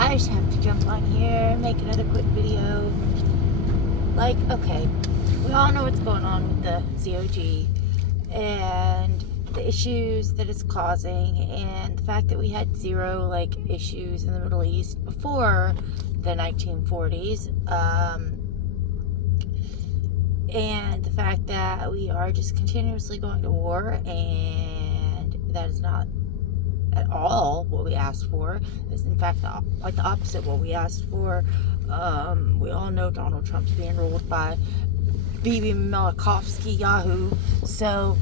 I just have to jump on here and make another quick video. Like, okay, we all know what's going on with the ZOG and the issues that it's causing, and the fact that we had zero like issues in the Middle East before the 1940s, and the fact that we are just continuously going to war, and that is not at all what we asked for. It's in fact quite the opposite what we asked for. We all know Donald Trump's being ruled by Bibi Milikovsky Yahoo. So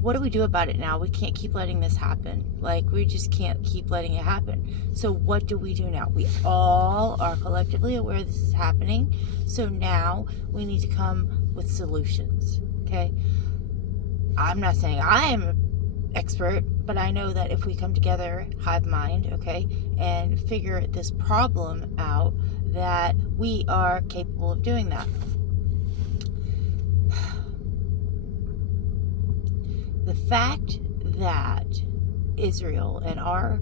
what do we do about it now? We can't keep letting this happen. Like, we just can't keep letting it happen. So what do we do now? We all are collectively aware this is happening. So now we need to come with solutions. Okay? I'm not saying I am expert, but I know that if we come together, hive mind, okay, and figure this problem out, that we are capable of doing that. The fact that Israel and our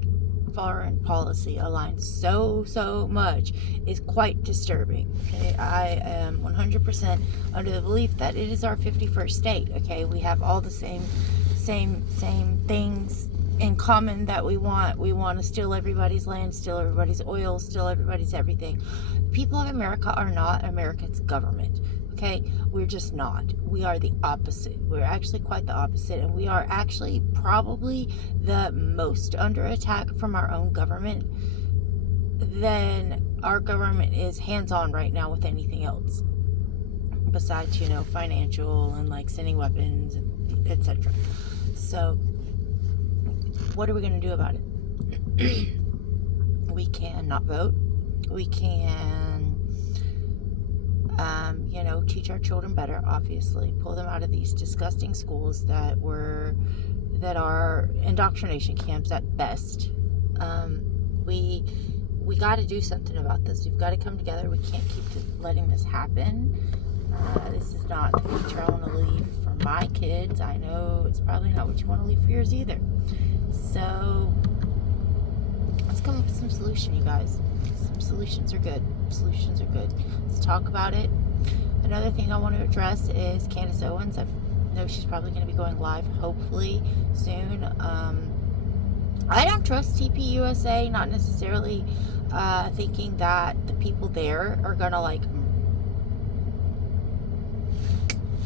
foreign policy aligns so much is quite disturbing. Okay, I am 100% under the belief that it is our 51st state. Okay, we have all the same things in common that we want. We want to steal everybody's land, steal everybody's oil, steal everybody's everything. People of America are not America's government. Okay, we're just not. We are the opposite. We're actually quite the opposite, and we are actually probably the most under attack from our own government than our government is hands-on right now with anything else besides, financial and like sending weapons and etc. So what are we going to do about it? We can not vote. We can teach our children better, obviously. Pull them out of these disgusting schools that are indoctrination camps at best. We got to do something about this. We've got to come together. We can't keep letting this happen. This is not the future I want to leave for my kids. I know it's probably not what you want to leave for yours either. So let's come up with some solution, you guys. Some solutions are good. Solutions are good. Let's talk about it. Another thing I want to address is Candace Owens. I know she's probably going to be going live, hopefully, soon. I don't trust TPUSA, not necessarily thinking that the people there are going to,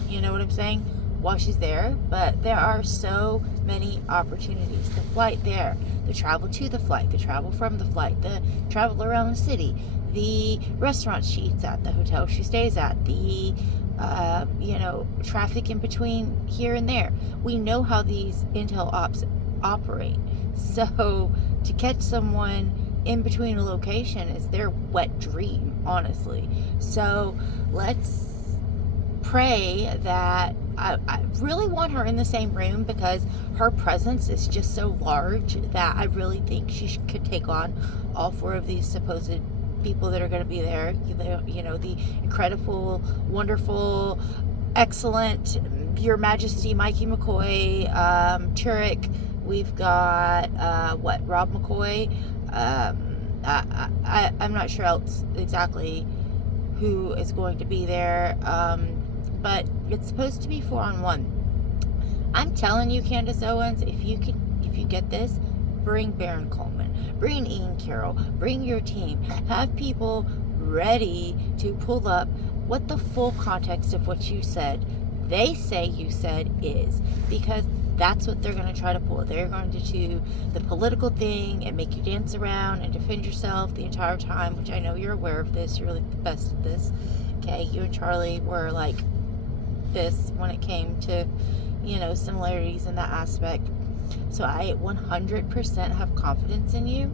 you know what I'm saying, while she's there. But there are so many opportunities. The flight there, the travel to the flight, the travel from the flight, the travel around the city, the restaurant she eats at, the hotel she stays at, the traffic in between here and there. We know how these intel ops operate. So to catch someone in between a location is their wet dream, honestly. So let's pray that I really want her in the same room, because her presence is just so large that I really think she could take on all four of these supposed people that are going to be there. The incredible, wonderful, excellent, Your Majesty Mikey McCoy, Turek. We've got Rob McCoy. I'm not sure else exactly who is going to be there. But it's supposed to be 4-on-1. I'm telling you, Candace Owens, if you get this, bring Baron Coleman, bring Ian Carroll, bring your team, have people ready to pull up what the full context of what you said, they say you said, is, because that's what they're going to try to pull. They're going to do the political thing and make you dance around and defend yourself the entire time, which I know you're aware of this. You're really the best at this. Okay, you and Charlie were like this when it came to, similarities in that aspect. So I 100% have confidence in you.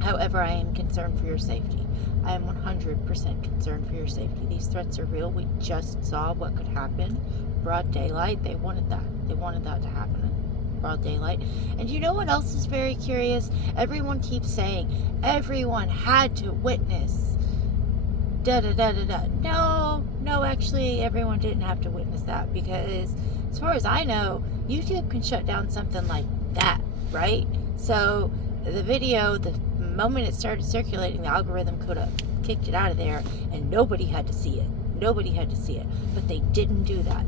However, I am concerned for your safety. I am 100% concerned for your safety. These threats are real. We just saw what could happen. Broad daylight. They wanted that. They wanted that to happen in broad daylight. And you know what else is very curious? Everyone keeps saying everyone had to witness No, actually, everyone didn't have to witness that, because as far as I know, YouTube can shut down something like that, right? So the video, the moment it started circulating, the algorithm could have kicked it out of there, and nobody had to see it. Nobody had to see it. But they didn't do that.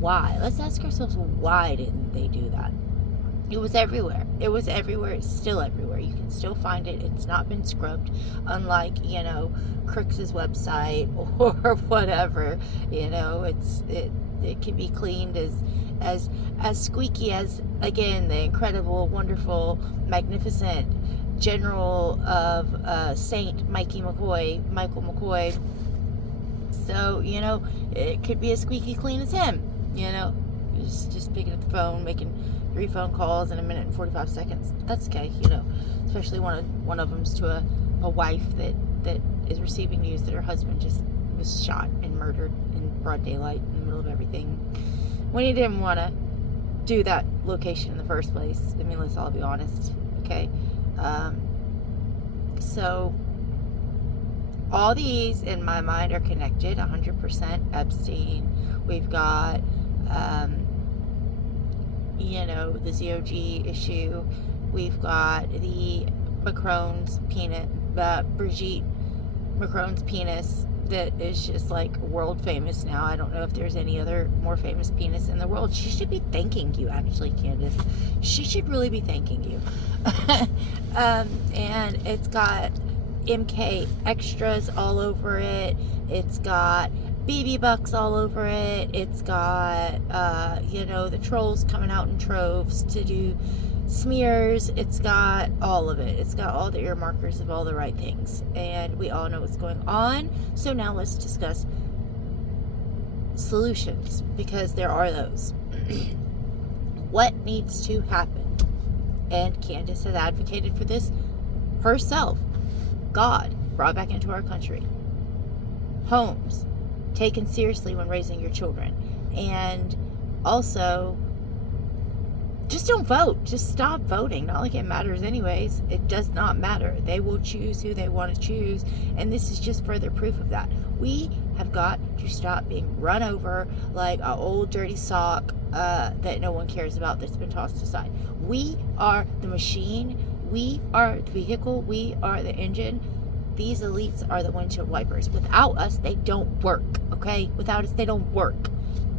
Why? Let's ask ourselves, why didn't they do that? It was everywhere. It was everywhere. It's still everywhere. You can still find it. It's not been scrubbed, unlike, Crooks's website or whatever. It can be cleaned as squeaky as, again, the incredible, wonderful, magnificent General of Saint Michael McCoy. So, it could be as squeaky clean as him. Just picking up the phone, making 3 phone calls in a minute and 45 seconds. That's okay, especially one of them's to a wife that is receiving news that her husband just was shot and murdered in broad daylight in the middle of everything, when he didn't want to do that location in the first place. I mean, let's all be honest, okay? So all these in my mind are connected 100%. Epstein, we've got the ZOG issue, we've got the Macron's penis, Brigitte Macron's penis, that is just like world famous now. I don't know if there's any other more famous penis in the world. She should be thanking you, actually, Candace. She should really be thanking you. And it's got MK extras all over it. It's got BB bucks all over it. It's got, the trolls coming out in troves to do smears. It's got all of it. It's got all the earmarkers of all the right things. And we all know what's going on. So now let's discuss solutions, because there are those. What needs to happen? And Candace has advocated for this herself. God brought back into our country. Homes taken seriously when raising your children. And also, just don't vote. Just stop voting. Not like it matters anyways. It does not matter. They will choose who they want to choose. And this is just further proof of that. We have got to stop being run over like an old dirty sock that no one cares about, that's been tossed aside. We are the machine. We are the vehicle. We are the engine. These elites are the windshield wipers. Without us, they don't work, okay? Without us, they don't work.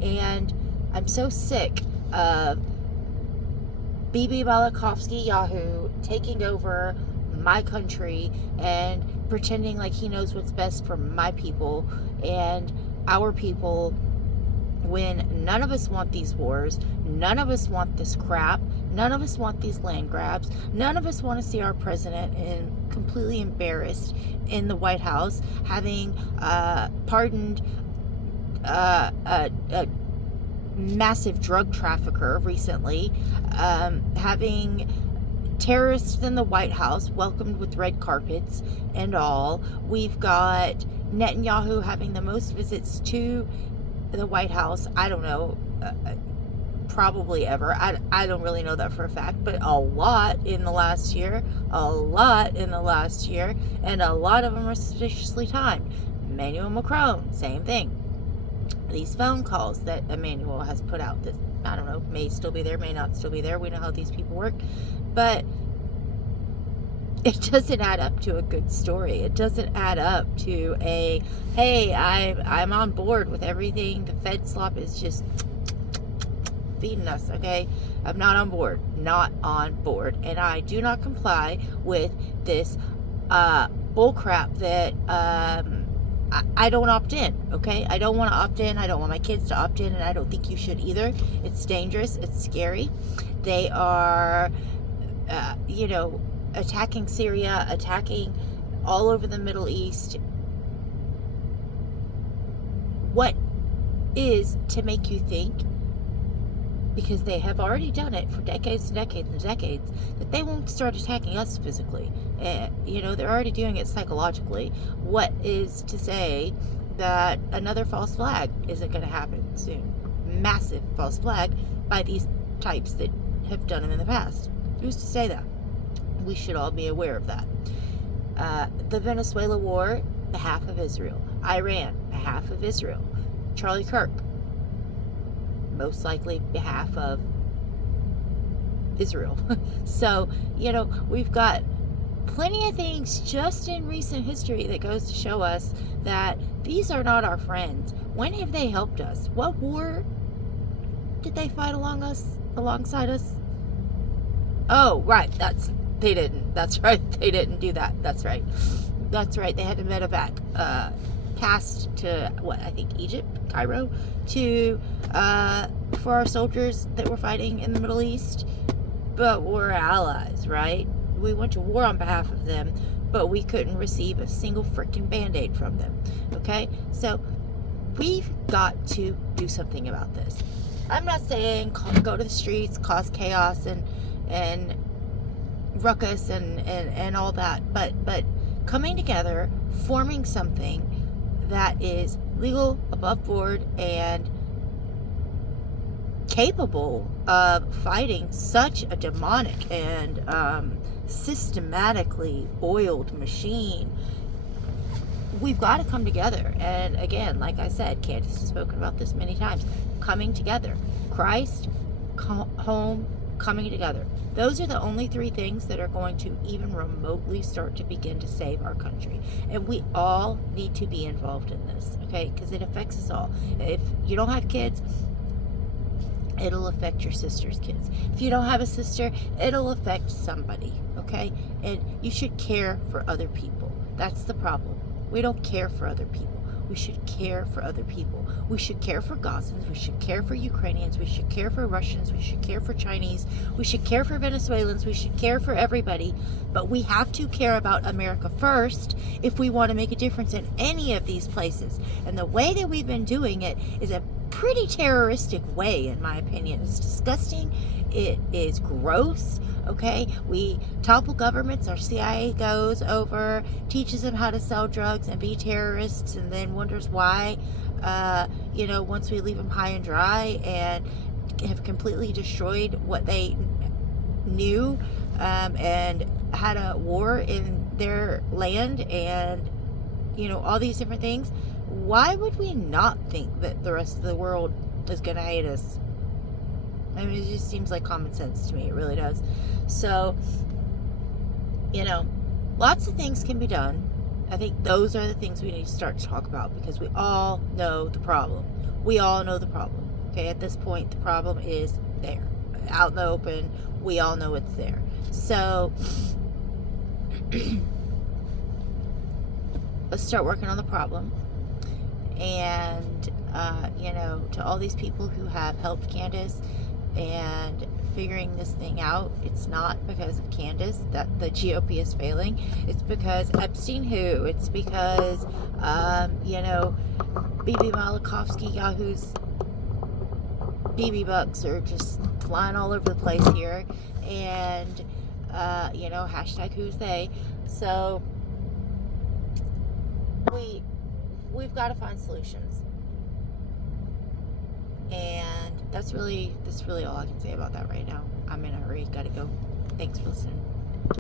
And I'm so sick of Bibi Balakovsky Yahoo taking over my country and pretending like he knows what's best for my people and our people, when none of us want these wars, none of us want this crap, none of us want these land grabs, none of us want to see our president completely embarrassed in the White House, having pardoned a massive drug trafficker recently, having terrorists in the White House welcomed with red carpets and all. We've got Netanyahu having the most visits to the White House, I don't know, probably ever. I don't really know that for a fact, but a lot in the last year, and a lot of them are suspiciously timed. Emmanuel Macron, same thing. These phone calls that Emmanuel has put out that, I don't know, may still be there, may not still be there. We know how these people work. But it doesn't add up to a good story. It doesn't add up to a, hey, I'm on board with everything. The Fed slop is just feeding us, okay? I'm not on board. Not on board. And I do not comply with this bullcrap that I don't opt in, okay? I don't want to opt in. I don't want my kids to opt in, and I don't think you should either. It's dangerous. It's scary. They are, attacking Syria, attacking all over the Middle East. What is to make you think, because they have already done it for decades and decades and decades, that they won't start attacking us physically? They're already doing it psychologically. What is to say that another false flag isn't going to happen soon? Massive false flag by these types that have done them in the past. Who's to say that? We should all be aware of that. The Venezuela war, behalf of Israel. Iran, behalf of Israel. Charlie Kirk, most likely behalf of Israel. So, we've got plenty of things just in recent history that goes to show us that these are not our friends. When have they helped us? What war did they fight alongside us? Oh, right. They didn't. That's right. They didn't do that. That's right. They had to medevac past to I think Egypt, Cairo, to for our soldiers that were fighting in the Middle East. But we're allies, right? We went to war on behalf of them, but we couldn't receive a single freaking Band-Aid from them. Okay? So we've got to do something about this. I'm not saying go to the streets, cause chaos and ruckus and all that, but coming together, forming something that is legal, above board, and capable of fighting such a demonic and systematically oiled machine. We've got to come together. And again, like I said, Candace has spoken about this many times. Coming together. Christ, home, coming together. Those are the only three things that are going to even remotely start to begin to save our country. And we all need to be involved in this, okay? Because it affects us all. If you don't have kids, it'll affect your sister's kids. If you don't have a sister, it'll affect somebody, okay? And you should care for other people. That's the problem. We don't care for other people. We should care for other people. We should care for Gazans. We should care for Ukrainians. We should care for Russians. We should care for Chinese. We should care for Venezuelans. We should care for everybody. But we have to care about America first if we want to make a difference in any of these places. And the way that we've been doing it is a pretty terroristic way, in my opinion. It's disgusting. It is gross. Okay, we topple governments. Our CIA goes over, teaches them how to sell drugs and be terrorists, and then wonders why, once we leave them high and dry and have completely destroyed what they knew, and had a war in their land, and all these different things. Why would we not think that the rest of the world is going to hate us? I mean, it just seems like common sense to me. It really does. So, lots of things can be done. I think those are the things we need to start to talk about, because we all know the problem. We all know the problem. Okay, at this point, the problem is there. Out in the open, we all know it's there. So, let's start working on the problem. And, to all these people who have helped Candace and figuring this thing out, it's not because of Candace that the GOP is failing. It's because Epstein who? It's because, Bibi Malakovsky, Yahoo's BB bucks are just flying all over the place here. And, hashtag who's they. So, we've got to find solutions. And that's really all I can say about that right now. I'm in a hurry. Gotta go. Thanks for listening.